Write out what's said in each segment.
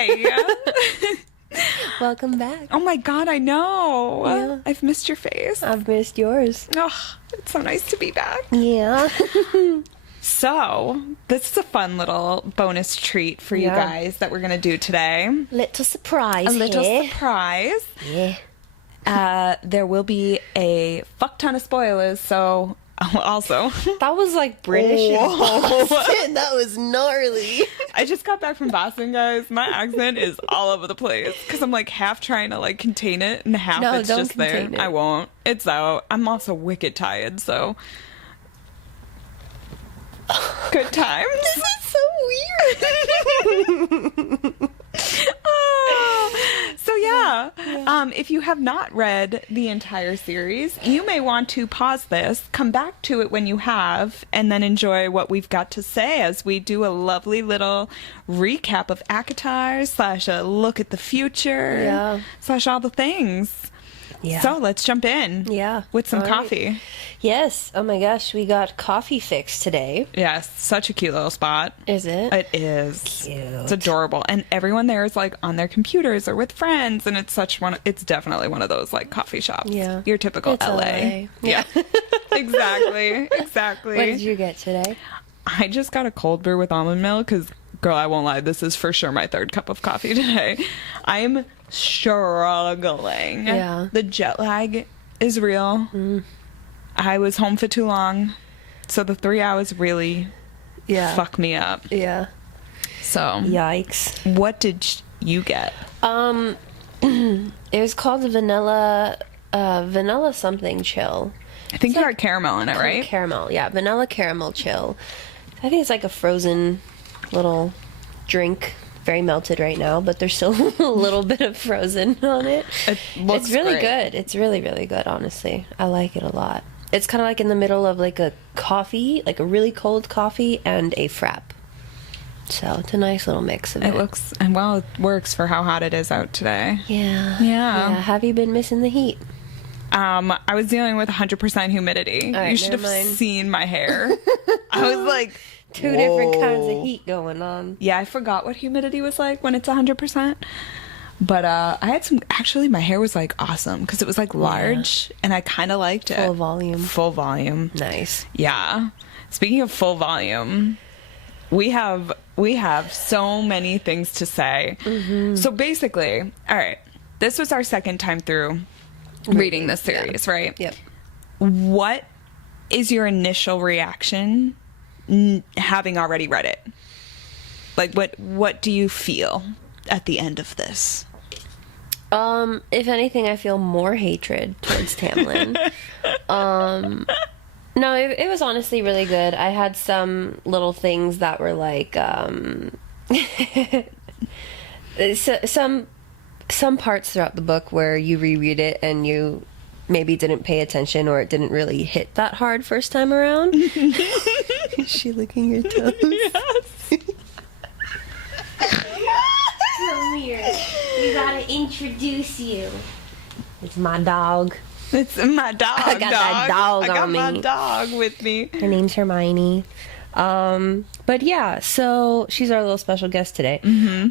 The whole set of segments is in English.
Hi. Welcome back. Oh my God, I know. Yeah. I've missed your face. I've missed yours. Oh, it's so nice to be back. Yeah. So, this is a fun little bonus treat for you guys that we're going to do today. Little surprise. A little here. surprise. Yeah. There will be a fuck ton of spoilers, so also. That was like British and Whoa. Boston. That was gnarly. I just got back from Boston, guys. My accent is all over the place because I'm like half trying to like contain it and half No, it's don't just there. contain it. I won't. It's out. I'm also wicked tired, so good times. This is so weird. So yeah, if you have not read the entire series, you may want to pause this, come back to it when you have, and then enjoy what we've got to say as we do a lovely little recap of ACOTAR / a look at the future / all the things. Yeah. So let's jump in. Yeah. With some All right. coffee. Yes. Oh my gosh, we got coffee fix today. Yes, such a cute little spot. Is it? It is. Cute. It's adorable. And everyone there is like on their computers or with friends, and it's it's definitely one of those like coffee shops. Yeah. Your typical It's LA. LA. Yeah. Exactly. What did you get today? I just got a cold brew with almond milk because, girl, I won't lie, this is for sure my third cup of coffee today. I am struggling. Yeah. The jet lag is real. I was home for too long, so the 3 hours really fuck me up. Yeah. So, Yikes. what did you get? It was called the vanilla something chill. I think you had caramel in it, right? Caramel, yeah. Vanilla caramel chill. I think it's like a frozen little drink. Very melted right now, but there's still a little bit of frozen on it. It looks It's really great. good. It's really, really good, honestly. I like it a lot. It's kind of like in the middle of like a coffee, like a really cold coffee and a frap. So it's a nice little mix of it. It looks, and well, it works for how hot it is out today. Yeah. Yeah. Have you been missing the heat? I was dealing with 100% humidity. All right, You should have never mind. seen my hair. I was like, Two different kinds of heat going on. yeah, I forgot what humidity was like when it's 100%. But I had some, actually my hair was like awesome because it was like large and I kind of liked it. Full volume. Full volume. Nice. Yeah. Speaking of full volume, we have so many things to say. So basically, all right, this was our second time through reading this series, right? Yep. What is your initial reaction having already read it? Like, what do you feel at the end of this? If anything, I feel more hatred towards Tamlin. No, it was honestly really good. I had some little things that were like, some parts throughout the book where you reread it and you maybe didn't pay attention or it didn't really hit that hard first time around. Is she licking your toes? Yes. Come here. We gotta introduce you. It's my dog. It's my dog. I got that dog I got on my me. dog with me. Her name's Hermione. But yeah, so she's our little special guest today.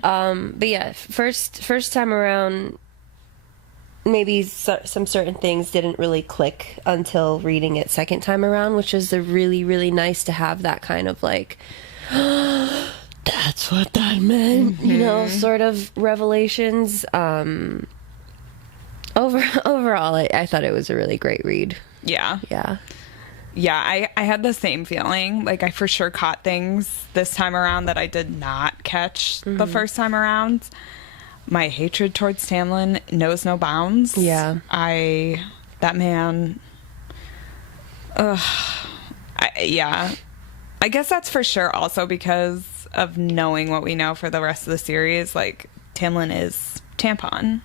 But yeah, first time around, maybe some certain things didn't really click until reading it second time around, which is really, really nice to have that kind of like, that's what that meant, you know, sort of revelations. Overall, I thought it was a really great read. Yeah. Yeah. Yeah, I had the same feeling. Like, I for sure caught things this time around that I did not catch the first time around. My hatred towards Tamlin knows no bounds. Yeah. That man, yeah. I guess that's for sure also because of knowing what we know for the rest of the series. Like, Tamlin is tampon.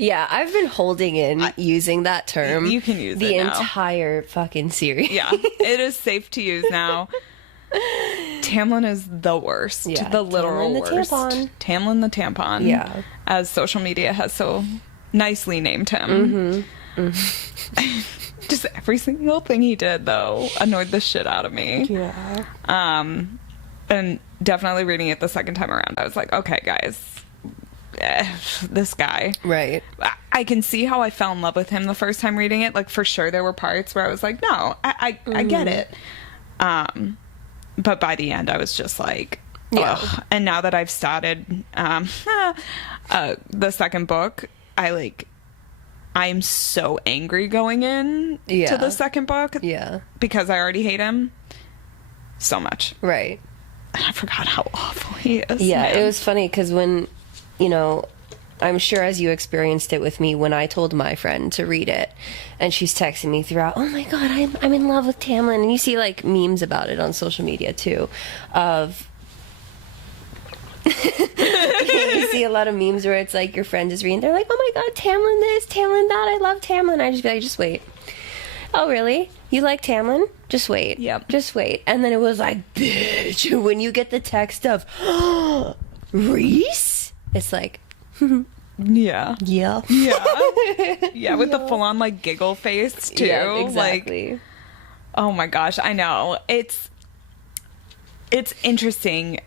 Yeah, I've been holding in using that term. You can use the it now. entire fucking series. Yeah, it is safe to use now. Tamlin is the worst. Yeah, The literal Tamlin the worst. tampon. Tamlin the tampon. Yeah. As social media has so nicely named him. Just every single thing he did, though, annoyed the shit out of me. Yeah. And definitely reading it the second time around, I was like, okay, guys, this guy. Right. I can see how I fell in love with him the first time reading it. Like, for sure, there were parts where I was like, no, I get it. But by the end, I was just like, ugh. And now that I've started the second book, I'm so angry going in to the second book. Yeah. Because I already hate him so much. Right. I forgot how awful he is. Yeah, man. it was funny because when, you know, I'm sure as you experienced it with me when I told my friend to read it, and she's texting me throughout, oh my god, I'm in love with Tamlin, and you see like memes about it on social media too, of you see a lot of memes where it's like your friend is reading, they're like, oh my god, Tamlin this, Tamlin that, I love Tamlin. I just be like, just wait. Oh really? You like Tamlin? Just wait. Yep. Just wait. And then it was like, bitch, when you get the text of, oh, Reese? It's like, yeah. yeah. Yeah, with the full-on, like, giggle face, too. Yeah, exactly. Like, oh my gosh, I know. It's interesting.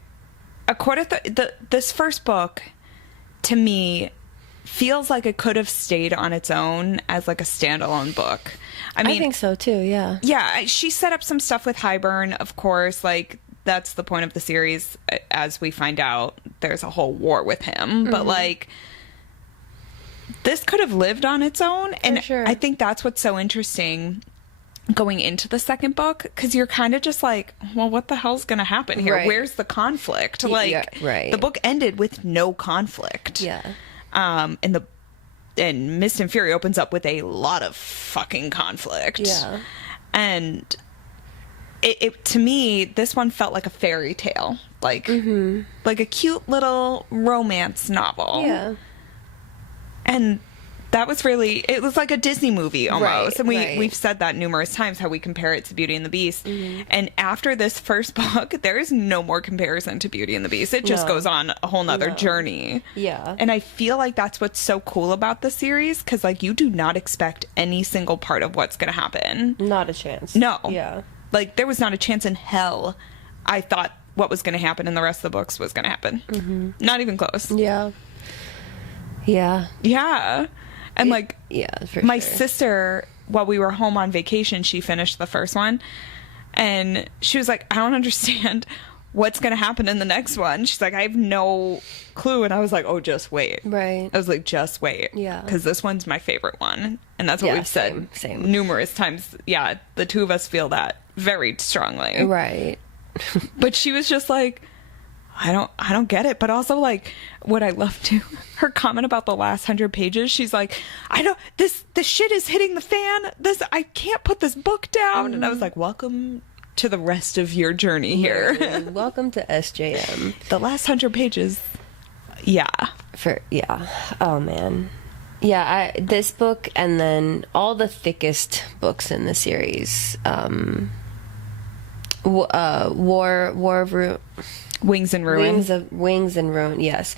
This first book, to me, feels like it could have stayed on its own as, like, a standalone book. I mean, I think so, too, yeah. Yeah, she set up some stuff with Hybern, of course, like, that's the point of the series. As we find out, there's a whole war with him. But, like, this could have lived on its own. And sure. I think that's what's so interesting going into the second book. Because you're kind of just like, well, what the hell's going to happen here? Right. Where's the conflict? Like, right. The book ended with no conflict. Yeah. And Mist and Fury opens up with a lot of fucking conflict. Yeah. And... It to me, this one felt like a fairy tale, like a cute little romance novel. Yeah, and that was really, it was like a Disney movie almost. Right, And right. we've said that numerous times, how we compare it to Beauty and the Beast. And after this first book, there is no more comparison to Beauty and the Beast. It just goes on a whole nother journey. Yeah. And I feel like that's what's so cool about the series, because like you do not expect any single part of what's going to happen. Not a chance. No. Yeah. Like, there was not a chance in hell I thought what was going to happen in the rest of the books was going to happen. Not even close. Yeah. Yeah. Yeah. And, like, yeah, for my sure. sister, while we were home on vacation, she finished the first one. And she was like, I don't understand what's going to happen in the next one. She's like, I have no clue. And I was like, oh, just wait. Right. I was like, just wait. Yeah. Because this one's my favorite one. And that's what we've said same. numerous times. Yeah, the two of us feel that very strongly. Right. But she was just like, I don't get it. But also, like, what I love too, her comment about the last 100 pages, she's like, this shit is hitting the fan. I can't put this book down. And I was like, welcome to the rest of your journey here. Welcome to SJM. The last 100 pages. Yeah. Oh man. Yeah, this book and then all the thickest books in the series. War of Ruin. Wings and Ruin. Wings and Ruin, yes.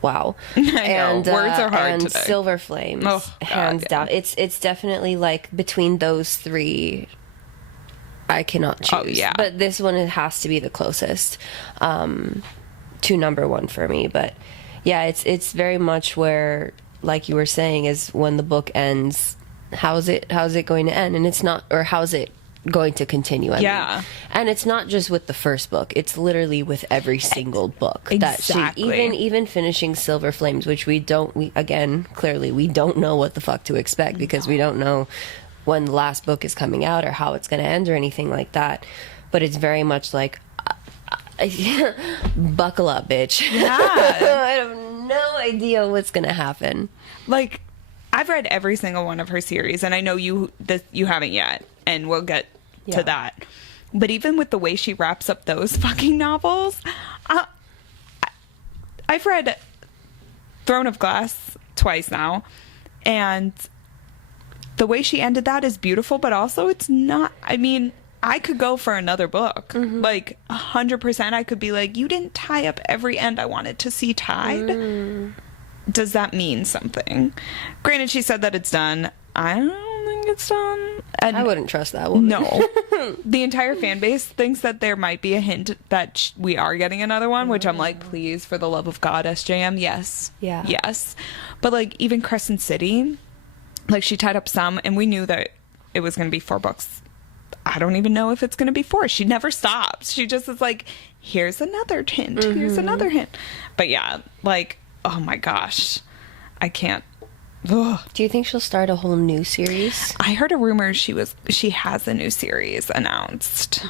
Wow. I know. Words are hard and today. Silver Flames, hands down. It's definitely like between those three, I cannot choose. Oh, yeah. But this one, it has to be the closest to number one for me. But yeah, it's very much where, like you were saying, is when the book ends, how's it going to end? And it's not, or how's it going to continue? I mean. And it's not just with the first book, it's literally with every single book. Exactly. That even finishing Silver Flames, which we don't know what the fuck to expect, because we don't know when the last book is coming out or how it's going to end or anything like that. But it's very much like, buckle up, bitch. Yeah. I have no idea what's going to happen. Like, I've read every single one of her series, and I know you haven't yet, and we'll get to that. But even with the way she wraps up those fucking novels, I've read Throne of Glass twice now, and the way she ended that is beautiful, but also it's not, I mean, I could go for another book. Like, 100% I could be like, you didn't tie up every end I wanted to see tied. Does that mean something? Granted, she said that it's done. I don't don't think it's done. And I wouldn't trust that woman. no. The entire fan base thinks that there might be a hint that we are getting another one, which I'm like, please, for the love of God, SJM, yes. Yeah. Yes. But, like, even Crescent City, like, she tied up some, and we knew that it was going to be 4 books. I don't even know if it's going to be 4. She never stops. She just is like, here's another hint. Here's another hint. But, yeah, like, oh, my gosh. I can't. Ugh. Do you think she'll start a whole new series? I heard a rumor she has a new series announced.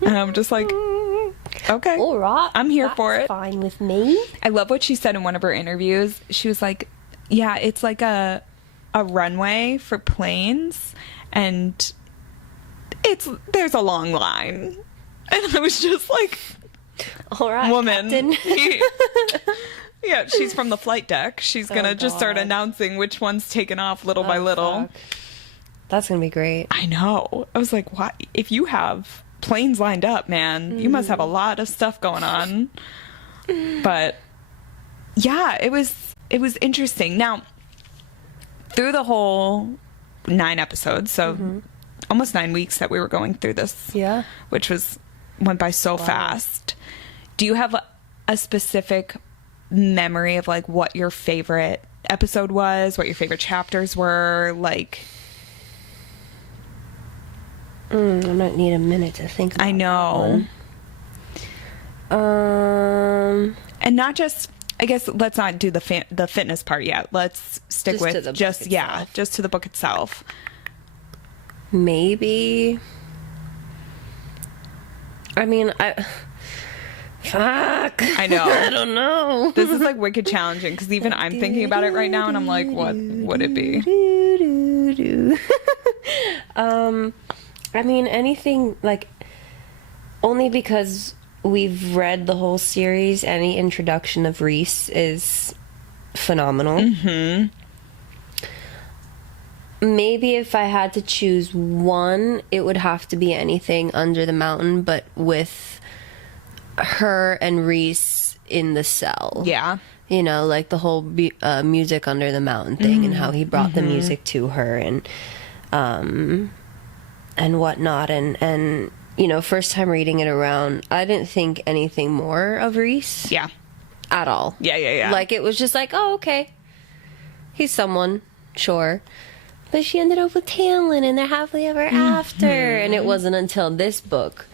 And I'm just like, okay. All right. I'm here for it. Fine with me. I love what she said in one of her interviews. She was like, yeah, it's like a runway for planes, and there's a long line. And I was just like, all right, woman. Captain. Yeah, she's from the flight deck. She's going to just start announcing which one's taken off little by little. Fuck. That's going to be great. I know. I was like, what? If you have planes lined up, man, you must have a lot of stuff going on. But yeah, it was interesting. Now, through the whole 9 episodes, so almost 9 weeks that we were going through this, Yeah. which went by so fast. Do you have a specific memory of like what your favorite episode was, what your favorite chapters were, like? I might need a minute to think about I know. that one. And not just, I guess let's not do the fitness part yet. Let's stick Just to with the book just itself. just to the book itself. Maybe. I mean, fuck. I know. I don't know. This is like wicked challenging because even I'm thinking about it right now and I'm like, what would it be? I mean, anything, like, only because we've read the whole series, any introduction of Reese is phenomenal. Maybe if I had to choose one, it would have to be anything Under the Mountain, but with her and Reese in the cell. Yeah. You know, like the whole music Under the Mountain thing, and how he brought the music to her, and whatnot, and you know, first time reading it around, I didn't think anything more of Reese. Yeah. At all. Yeah. Like, it was just like, oh, okay, he's someone, sure. But she ended up with Tamlin, and they're happily ever after. And it wasn't until this book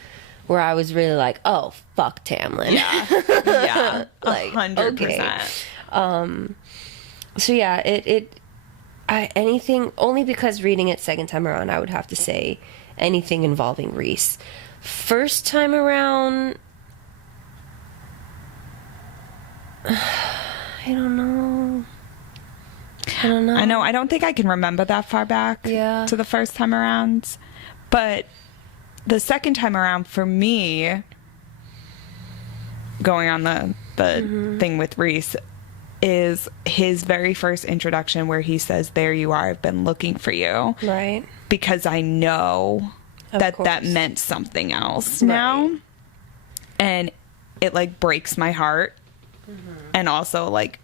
where I was really like, oh, fuck Tamlin. Yeah. Like, 100%. okay. So yeah, anything, only because reading it second time around, I would have to say anything involving Reese. First time around, I don't know. I know. I don't think I can remember that far back to the first time around. But the second time around, for me, going on the thing with Reese, is his very first introduction where he says, "There you are, I've been looking for you." Right. Because I know that meant something else now. And it, like, breaks my heart. And also, like,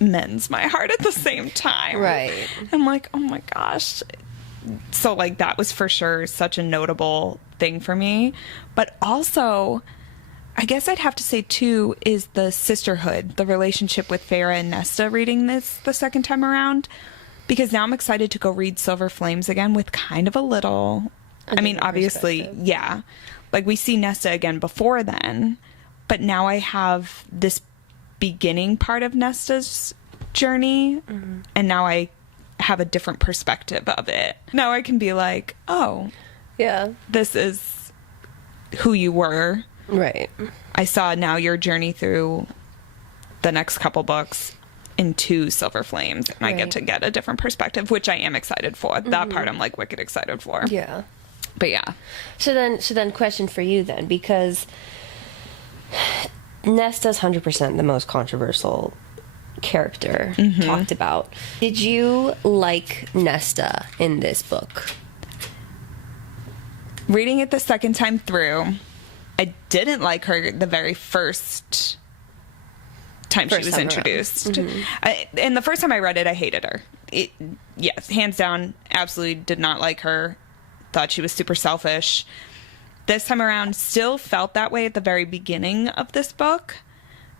mends my heart at the same time. Right. I'm like, oh my gosh. So, like, that was for sure such a notable thing for me. But also, I guess I'd have to say, too, is the sisterhood, the relationship with Feyre and Nesta reading this the second time around. Because now I'm excited to go read Silver Flames again with kind of a little... I mean, obviously, yeah. Like, we see Nesta again before then. But now I have this beginning part of Nesta's journey, and now I have a different perspective of it. Now I can be like, oh, Yeah. this is who you were. Right. I saw now your journey through the next couple books into Silver Flames, and I get to get a different perspective, which I am excited for. That part I'm like wicked excited for. Yeah. But yeah. So then question for you then, because Nesta's 100% the most controversial character talked about. Did you like Nesta in this book? Reading it the second time through, I didn't like her the very first time she First was time around. introduced. And the first time I read it, I hated her. Yes, hands down, absolutely did not like her. Thought she was super selfish. This time around, still felt that way at the very beginning of this book.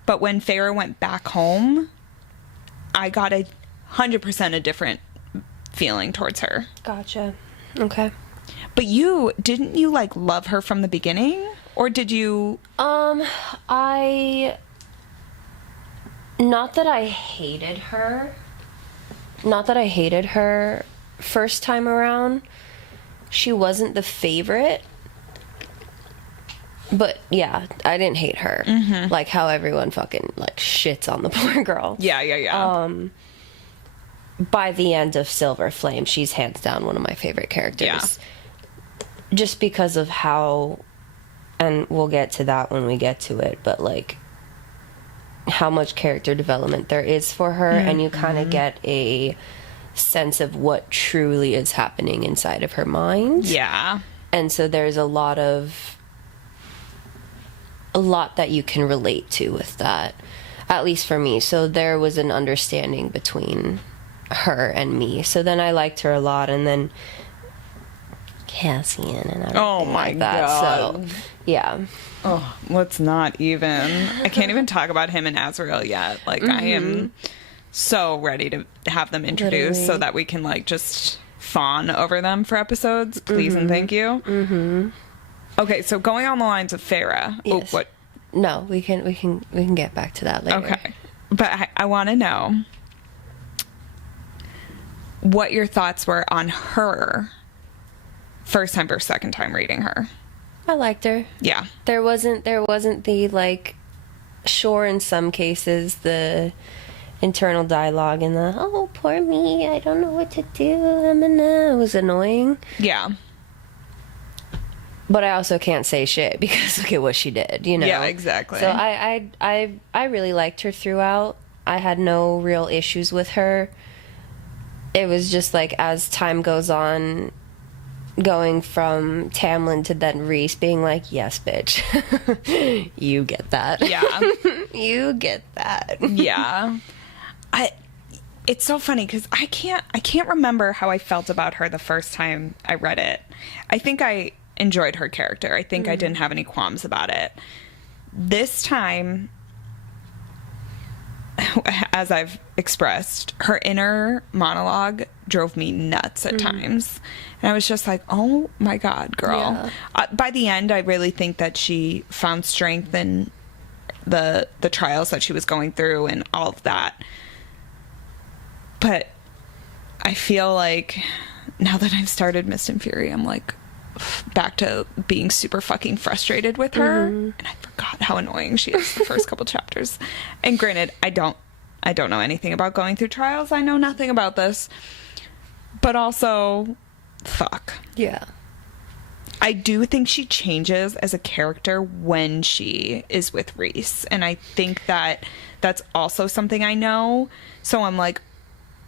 But when Feyre went back home, I got 100% a different feeling towards her. Gotcha. Okay. But didn't you like love her from the beginning? Or did you... Not that I hated her. First time around, she wasn't the favorite. But yeah, I didn't hate her. Like how everyone fucking like shits on the poor girl. Yeah. By the end of Silver Flame, she's hands down one of my favorite characters. Yeah. Just because of how, and we'll get to that when we get to it, but like how much character development there is for her, and you kind of get a sense of what truly is happening inside of her mind. Yeah. And so there's a lot that you can relate to with that, at least for me. So there was an understanding between her and me. So then I liked her a lot, and then Cassian and everything like that. God. So yeah. Oh, let's not even. I can't even talk about him and Azrael yet. Like, I am so ready to have them introduced so that we can, like, just fawn over them for episodes. Please and thank you. Okay, so going on the lines of Feyre. Yes. Oh, what? No, we can get back to that later. Okay. But I want to know what your thoughts were on her first time versus second time reading her. I liked her. Yeah. There wasn't the, like, sure, in some cases, the internal dialogue and the, oh, poor me, I don't know what to do, it was annoying. Yeah. But I also can't say shit because look at what she did, you know? Yeah, exactly. So I really liked her throughout. I had no real issues with her. It was just like, as time goes on, going from Tamlin to then Rhys being like, yes, bitch. You get that. Yeah. You get that. Yeah. It's so funny because I can't remember how I felt about her the first time I read it. I think I enjoyed her character. I think I didn't have any qualms about it. This time, as I've expressed, her inner monologue drove me nuts at times. And I was just like, oh my God, girl. Yeah. By the end, I really think that she found strength in the trials that she was going through and all of that. But I feel like now that I've started Mist and Fury, I'm like back to being super fucking frustrated with her. And I forgot how annoying she is the first couple chapters. And granted, I don't know anything about going through trials. I know nothing about this. But also, fuck. Yeah. I do think she changes as a character when she is with Rhys. And I think that that's also something I know. So I'm like,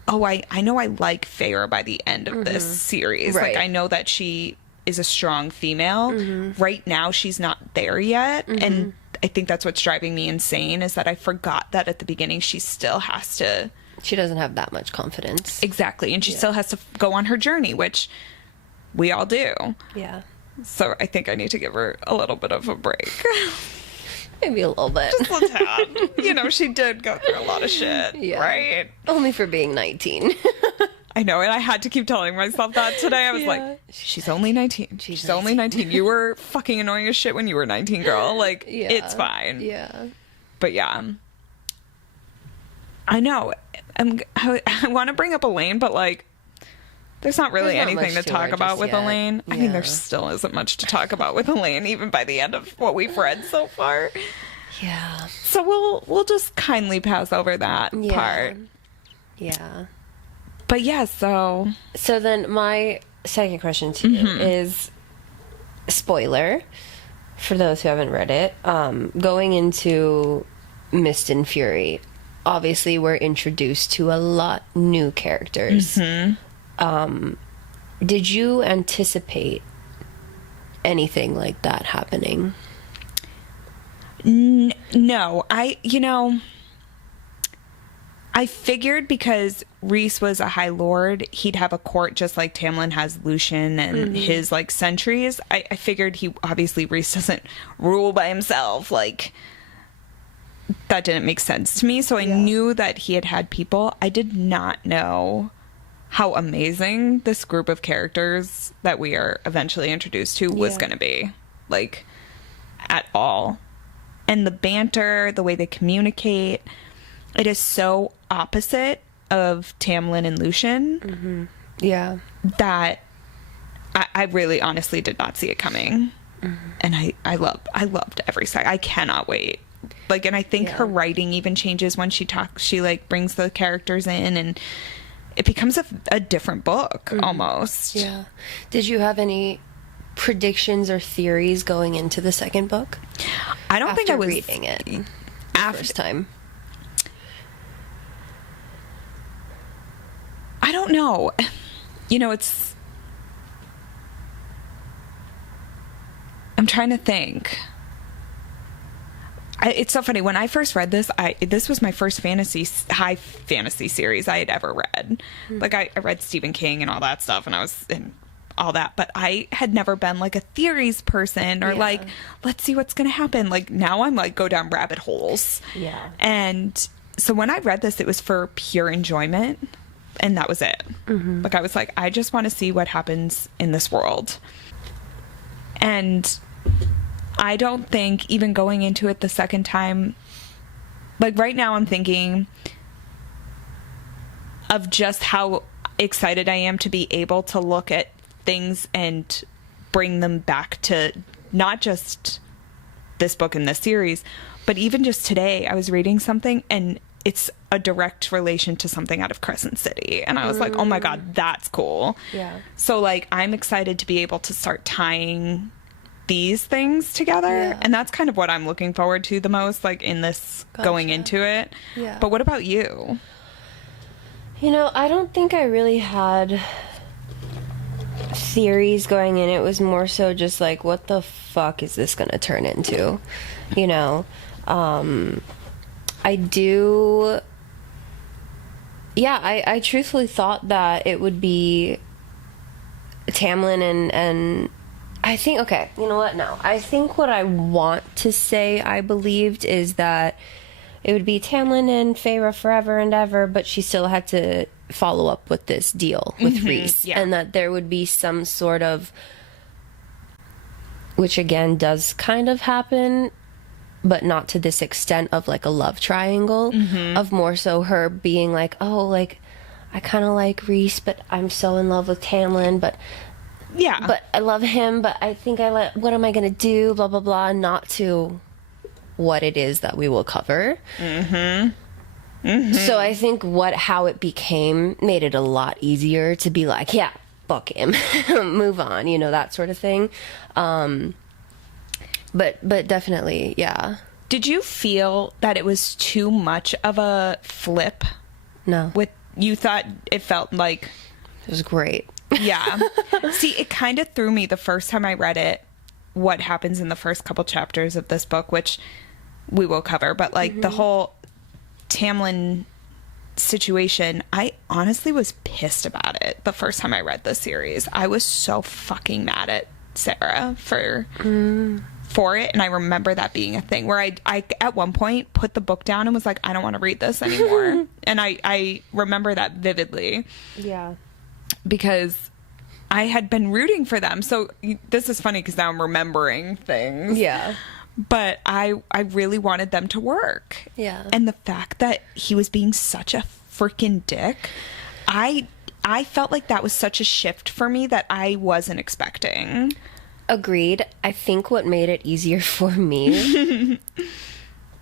oh, I know I like Feyre by the end of this series. Right. Like, I know that she is a strong female. Right now, she's not there yet. And I think that's what's driving me insane, is that I forgot that at the beginning she still has to... She doesn't have that much confidence. Exactly. And she still has to go on her journey, which we all do. Yeah. So I think I need to give her a little bit of a break. Maybe a little bit. Just a tad. You know, she did go through a lot of shit. Yeah. Right? Only for being 19. I know, and I had to keep telling myself that today. I was like, she's only 19. She's only 19. You were fucking annoying as shit when you were 19, girl. Like, it's fine. Yeah. But yeah. I know. I want to bring up Elaine, but like, there's not really There's not anything to much to talk her about just with yet. Elaine. I Yeah. mean, there still isn't much to talk about with Elaine, even by the end of what we've read so far. Yeah. So we'll just kindly pass over that part. Yeah. But yeah, so then my second question to you is, spoiler for those who haven't read it, going into Mist and Fury, obviously we're introduced to a lot new characters. Did you anticipate anything like that happening? No, I figured because Rhys was a High Lord, he'd have a court just like Tamlin has Lucian and his like sentries. I figured Rhys doesn't rule by himself. Like, that didn't make sense to me. So I knew that he had people. I did not know how amazing this group of characters that we are eventually introduced to was going to be. Like, at all. And the banter, the way they communicate, it is so opposite of Tamlin and Lucian. Yeah. That I really honestly did not see it coming. And I loved every second. I cannot wait. Like, and I think her writing even changes when she talks. She like brings the characters in and it becomes a different book almost. Yeah. Did you have any predictions or theories going into the second book? I don't think I was reading it the first time. I don't know. You know, I'm trying to think. It's so funny. When I first read this, this was my first high fantasy series I had ever read. Like, I read Stephen King and all that stuff, and I was in all that, but I had never been like a theories person or like, let's see what's going to happen. Like, now I'm like, go down rabbit holes. Yeah. And so when I read this, it was for pure enjoyment, and that was it. Like, I was like, I just want to see what happens in this world. And I don't think even going into it the second time, like right now I'm thinking of just how excited I am to be able to look at things and bring them back to not just this book and this series, but even just today I was reading something and it's a direct relation to something out of Crescent City. And I was like, oh my God, that's cool. Yeah. So like, I'm excited to be able to start tying these things together, and that's kind of what I'm looking forward to the most, like in this going into it. But what about you? You know, I don't think I really had theories going in. It was more so just like, what the fuck is this gonna turn into? You know, I truthfully thought that it would be Tamlin and I think, okay, you know what? No. I think what I want to say I believed is that it would be Tamlin and Feyre forever and ever, but she still had to follow up with this deal with Rhys. And that there would be some sort of, which again does kind of happen, but not to this extent of like a love triangle, of more so her being like, oh, like, I kind of like Rhys, but I'm so in love with Tamlin, but I love him, but I think what am I going to do, blah, blah, blah, not to what it is that we will cover. So I think how it became made it a lot easier to be like, yeah, fuck him, move on, you know, that sort of thing. But definitely, yeah. Did you feel that it was too much of a flip? No. You thought it felt like... It was great. Yeah. See, it kind of threw me the first time I read it, what happens in the first couple chapters of this book, which we will cover. But, like, the whole Tamlin situation, I honestly was pissed about it the first time I read the series. I was so fucking mad at Sarah for it, and I remember that being a thing where I at one point put the book down and was like, I don't want to read this anymore. And I remember that vividly. Yeah. Because I had been rooting for them. So this is funny because now I'm remembering things. Yeah. But I really wanted them to work. Yeah. And the fact that he was being such a freaking dick, I felt like that was such a shift for me that I wasn't expecting. Agreed. I think what made it easier for me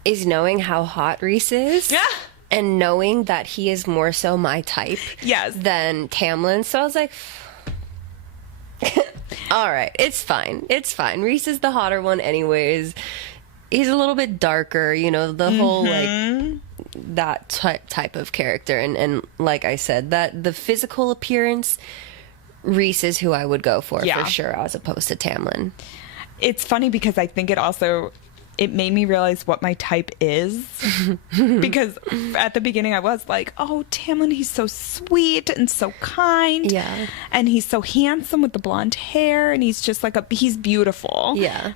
is knowing how hot Rhys is. Yeah. And knowing that he is more so my type than Tamlin. So I was like, all right, it's fine. It's fine. Rhys is the hotter one anyways. He's a little bit darker, you know, the whole, like, that type of character. And like I said, that the physical appearance, Rhys is who I would go for sure, as opposed to Tamlin. It's funny because I think it it made me realize what my type is. Because at the beginning I was like, oh, Tamlin, he's so sweet and so kind. Yeah. And he's so handsome with the blonde hair, and he's just like he's beautiful. Yeah.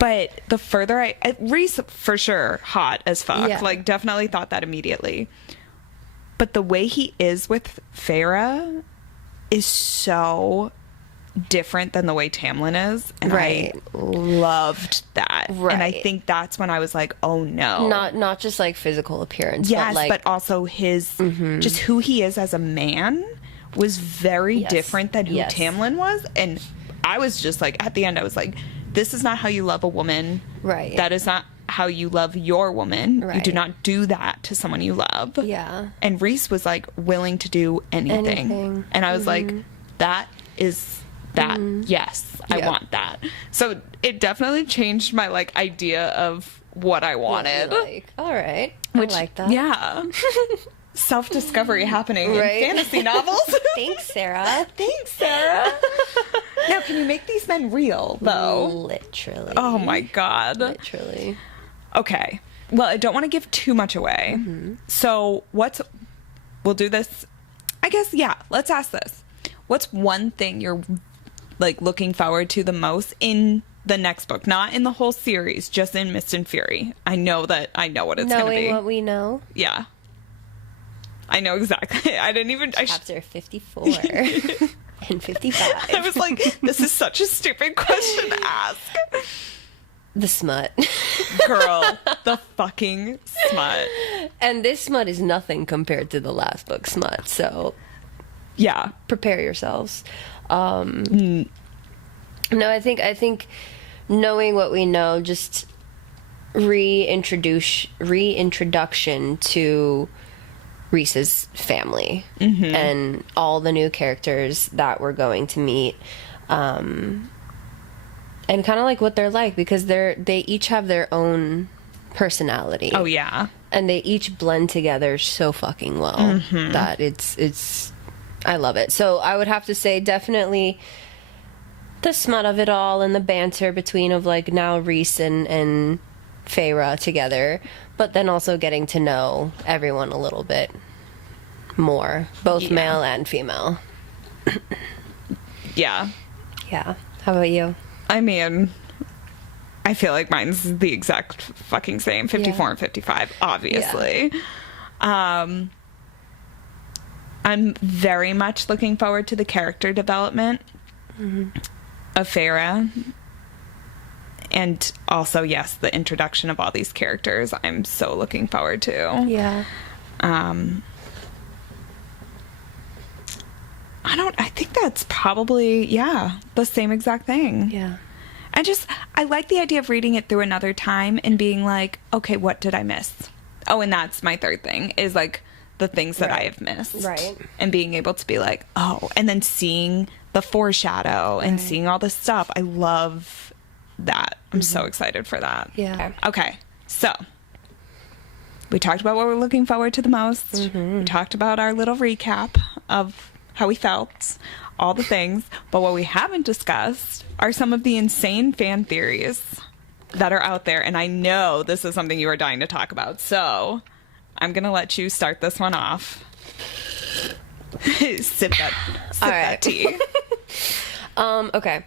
But the further Rhys, for sure, hot as fuck. Yeah. Like, definitely thought that immediately. But the way he is with Feyre is so different than the way Tamlin is. And Right. I loved that. Right. And I think that's when I was like, oh no. Not just like physical appearance, Yes, but like but also his, just who he is as a man was very Yes. different than who Yes. Tamlin was. And I was just like, at the end, I was like, this is not how you love a woman. Right. That is not how you love your woman. You do Right. not do that to someone you love. Yeah. And Rhys was like willing to do anything. Anything. And I was like, that is that. Yes, I Yeah. want that. So it definitely changed my like idea of what I wanted. Like, all right. Which, I like that. yeah. Self-discovery happening Right. in fantasy novels. Thanks, Sarah. Thanks, Sarah. Now, can you make these men real, though? Literally. Oh my god. Literally. Okay. Well, I don't want to give too much away. So, we'll do this. I guess, yeah, let's ask this. What's one thing you're like looking forward to the most in the next book? Not in the whole series, just in Mist and Fury. I know what it's going to Knowing be. what we know. Yeah. I know exactly. I didn't even... Chapter 54 and 55. I was like, this is such a stupid question to ask. The smut. Girl, the fucking smut. And this smut is nothing compared to the last book smut, so Yeah. prepare yourselves. No, I think knowing what we know, just reintroduction to Rhys's family and all the new characters that we're going to meet, and kind of like what they're like, because they each have their own personality. Oh, yeah. And they each blend together so fucking well that it's I love it. So I would have to say definitely the smut of it all and the banter between of like now Rhys and Feyre together, but then also getting to know everyone a little bit more, both male and female. Yeah. Yeah. How about you? I mean, I feel like mine's the exact fucking same. 54 and 55, obviously. I'm very much looking forward to the character development of Feyre. And also, yes, the introduction of all these characters I'm so looking forward to. Yeah. I think that's probably, the same exact thing. Yeah. I like the idea of reading it through another time and being like, okay, what did I miss? Oh, and that's my third thing, is like the things that I have missed. Right. And being able to be like, oh, and then seeing the foreshadow and seeing all this stuff. I love that. I'm so excited for that. Yeah. Okay, so we talked about what we're looking forward to the most. We talked about our little recap of how we felt, all the things. But what we haven't discussed are some of the insane fan theories that are out there. And I know this is something you are dying to talk about. So I'm going to let you start this one off. Sip that tea. Okay.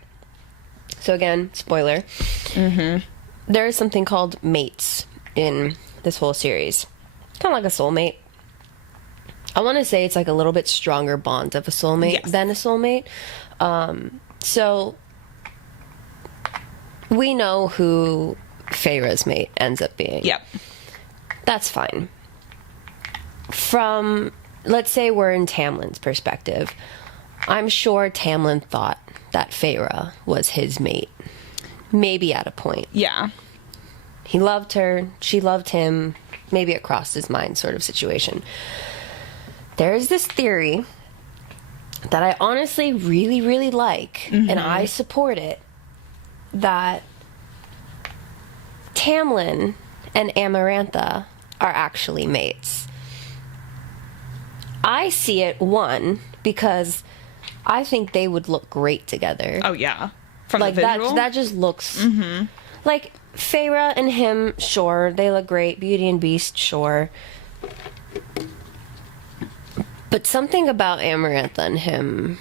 So again, spoiler. There is something called mates in this whole series. Kind of like a soulmate. I want to say it's like a little bit stronger bond of a soulmate than a soulmate. So we know who Feyre's mate ends up being. Yep. That's fine. From, let's say we're in Tamlin's perspective, I'm sure Tamlin thought that Feyre was his mate. Maybe at a point. Yeah. He loved her, she loved him, maybe it crossed his mind sort of situation. There's this theory that I honestly really, really like, and I support it, that Tamlin and Amarantha are actually mates. I see it, one, because I think they would look great together. Oh, yeah. From Like the visual? that just looks like Feyre and him, sure, they look great. Beauty and Beast, sure. But something about Amarantha and him,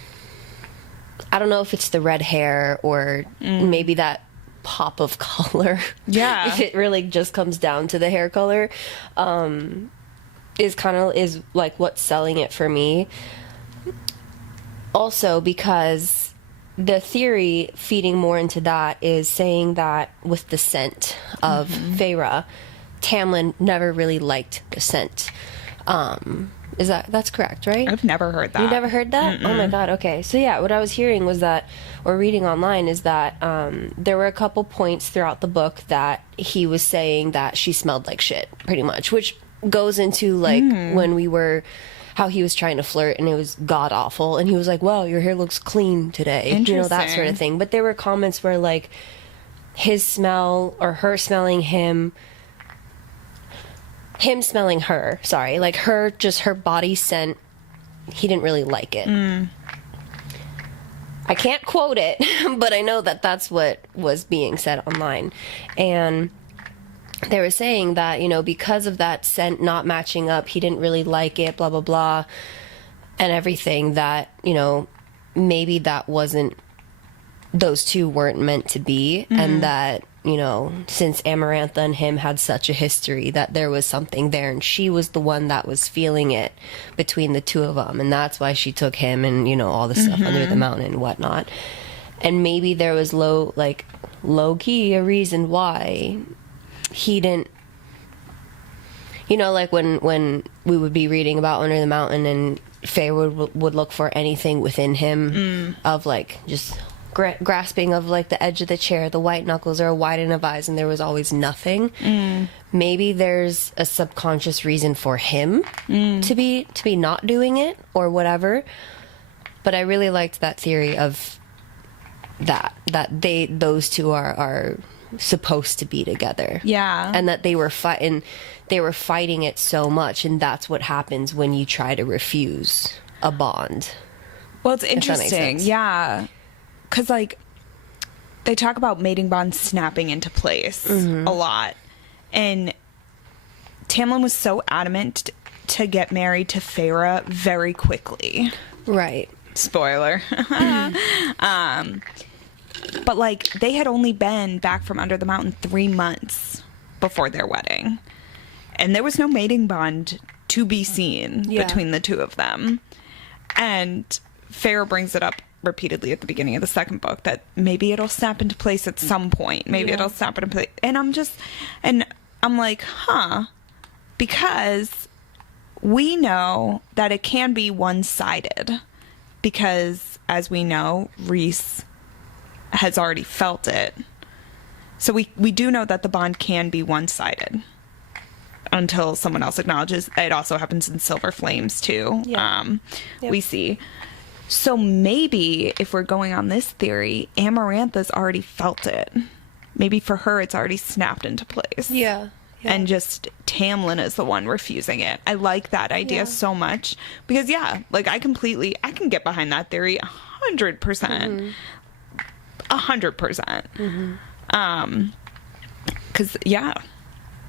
I don't know if it's the red hair or maybe that pop of color. Yeah. If it really just comes down to the hair color, is like what's selling it for me. Also, because the theory feeding more into that is saying that with the scent of Feyre, Tamlin never really liked the scent. That's correct, right? I've never heard that. You never heard that? Oh my god, okay. So yeah, what I was hearing was that, or reading online, is that there were a couple points throughout the book that he was saying that she smelled like shit, pretty much, which goes into like when we were, how he was trying to flirt and it was god awful, and he was like, well, your hair looks clean today, you know, that sort of thing. But there were comments where like his smell or her smelling him smelling her, sorry, like her, just her body scent, he didn't really like it. I can't quote it, but I know that that's what was being said online. And they were saying that, you know, because of that scent not matching up, he didn't really like it, blah, blah, blah, and everything, that, you know, maybe that wasn't, those two weren't meant to be, and that, you know, since Amarantha and him had such a history, that there was something there, and she was the one that was feeling it between the two of them, and that's why she took him and, you know, all the stuff under the mountain and whatnot. And maybe there was low-key a reason why he didn't, you know, like when we would be reading about Under the Mountain and Faye would look for anything within him of like just grasping of like the edge of the chair, the white knuckles or a widening of eyes, and there was always nothing. Maybe there's a subconscious reason for him to be not doing it or whatever. But I really liked that theory of that those two are supposed to be together. Yeah. And that they were fighting it so much, and that's what happens when you try to refuse a bond. Well, it's interesting. Yeah. Because, like, they talk about mating bonds snapping into place a lot. And Tamlin was so adamant to get married to Feyre very quickly. Right. Spoiler. But, like, they had only been back from Under the Mountain 3 months before their wedding. And there was no mating bond to be seen between the two of them. And Feyre brings it up repeatedly at the beginning of the second book that maybe it'll snap into place at some point. Maybe it'll snap into place. And I'm like, huh. Because we know that it can be one-sided. Because, as we know, Rhys has already felt it. So we do know that the bond can be one-sided until someone else acknowledges. It also happens in Silver Flames too. We see. So maybe if we're going on this theory, Amarantha's already felt it. Maybe for her it's already snapped into place. Yeah. And just Tamlin is the one refusing it. I like that idea so much because like I can get behind that theory 100%. 100%. Because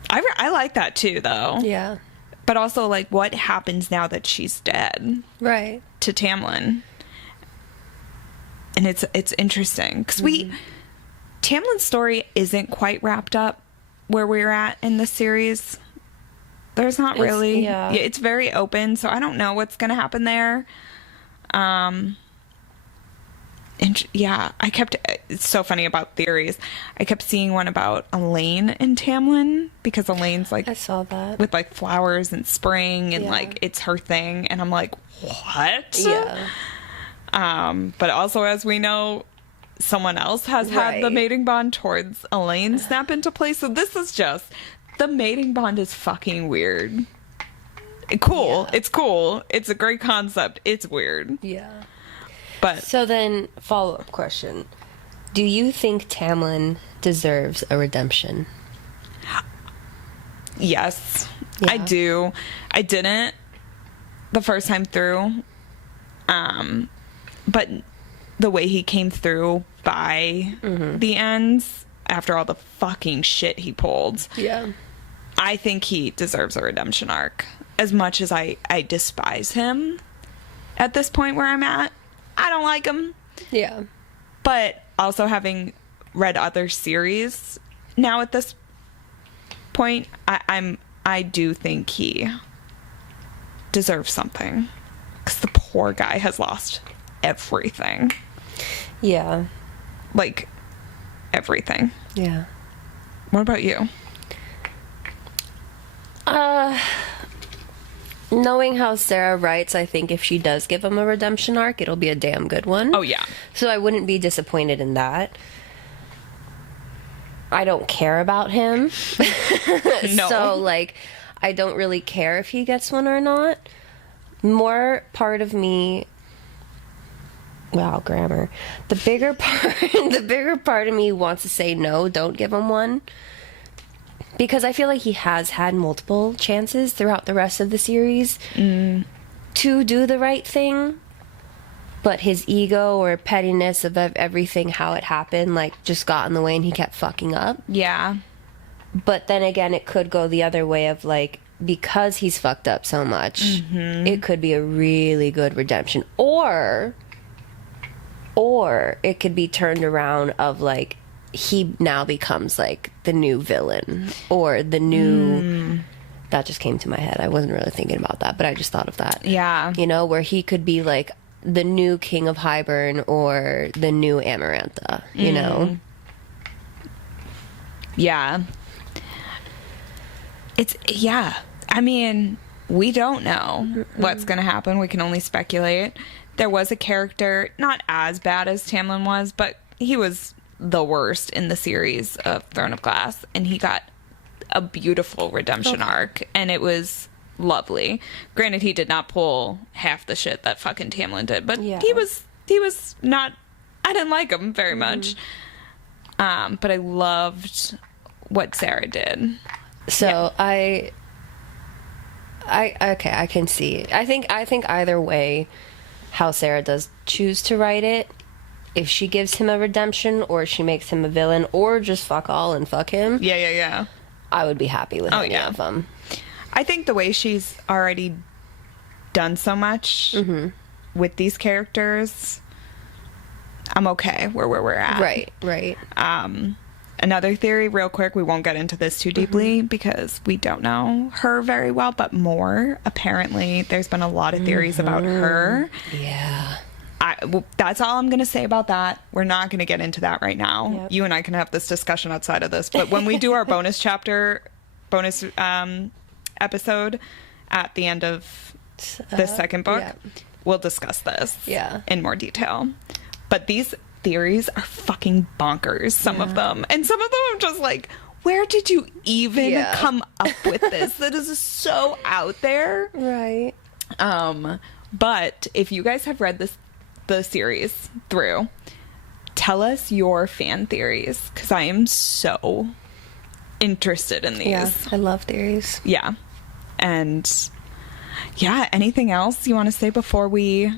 I like that too, though. Yeah. But also, like, what happens now that she's dead? Right. To Tamlin. And it's interesting because Tamlin's story isn't quite wrapped up where we're at in the series. There's not really. It's very open, so I don't know what's gonna happen there. It's so funny about theories. I kept seeing one about Elaine and Tamlin because Elaine's like, I saw that with like flowers and spring and like it's her thing, and I'm like, what? Yeah. But also, as we know, someone else has had the mating bond towards Elaine snap into place. So this is just, the mating bond is fucking weird. Cool. Yeah. It's cool. It's a great concept. It's weird. Yeah. But so then, follow-up question. Do you think Tamlin deserves a redemption? Yes, I do. I didn't the first time through. But the way he came through by the ends, after all the fucking shit he pulled. Yeah. I think he deserves a redemption arc. As much as I despise him at this point where I'm at, I don't like him. Yeah. But also having read other series now at this point, I do think he deserves something. Because the poor guy has lost everything. Yeah. Like, everything. Yeah. What about you? Knowing how Sarah writes, I think if she does give him a redemption arc, it'll be a damn good one. Oh, yeah. So I wouldn't be disappointed in that. I don't care about him. No. So, like, I don't really care if he gets one or not. More part of me... Wow, grammar. The bigger part of me wants to say no, don't give him one. Because I feel like he has had multiple chances throughout the rest of the series to do the right thing. But his ego or pettiness of everything, how it happened, like, just got in the way and he kept fucking up. Yeah. But then again, it could go the other way of, like, because he's fucked up so much, it could be a really good redemption. Or it could be turned around of, like, he now becomes, like, the new villain. Or the new... That just came to my head. I wasn't really thinking about that, but I just thought of that. Yeah. You know, where he could be, like, the new King of Highburn or the new Amarantha, you know? Yeah. Yeah. I mean, we don't know what's going to happen. We can only speculate. There was a character, not as bad as Tamlin was, but he was the worst in the series of Throne of Glass, and he got a beautiful redemption arc, and it was lovely. Granted, he did not pull half the shit that fucking Tamlin did, but he was not... I didn't like him very much. But I loved what Sarah did. So I can see. I think either way, how Sarah does choose to write it, if she gives him a redemption or she makes him a villain or just fuck all and fuck him. Yeah. I would be happy with any of them. I think the way she's already done so much with these characters, I'm okay where we're at. Right. Another theory, real quick, we won't get into this too deeply because we don't know her very well, but more, apparently, there's been a lot of theories about her. Yeah. That's all I'm going to say about that. We're not going to get into that right now. Yep. You and I can have this discussion outside of this, but when we do our bonus episode at the end of the second book, we'll discuss this in more detail. But these theories are fucking bonkers, some of them. And some of them I'm just like, where did you even come up with this? That is so out there. Right. But if you guys have read the series through, tell us your fan theories, because I am so interested in these. Yeah, I love theories. Yeah. And yeah, anything else you want to say before we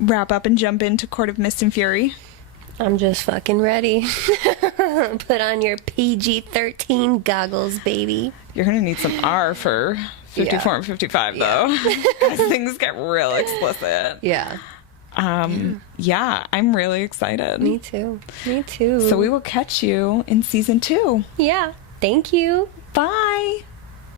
wrap up and jump into Court of Mist and Fury? I'm just fucking ready. Put on your PG-13 goggles, baby. You're going to need some R for 54 and 55, though. Because things get real explicit. Yeah. Yeah, I'm really excited. Me too. So we will catch you in season 2. Yeah. Thank you. Bye.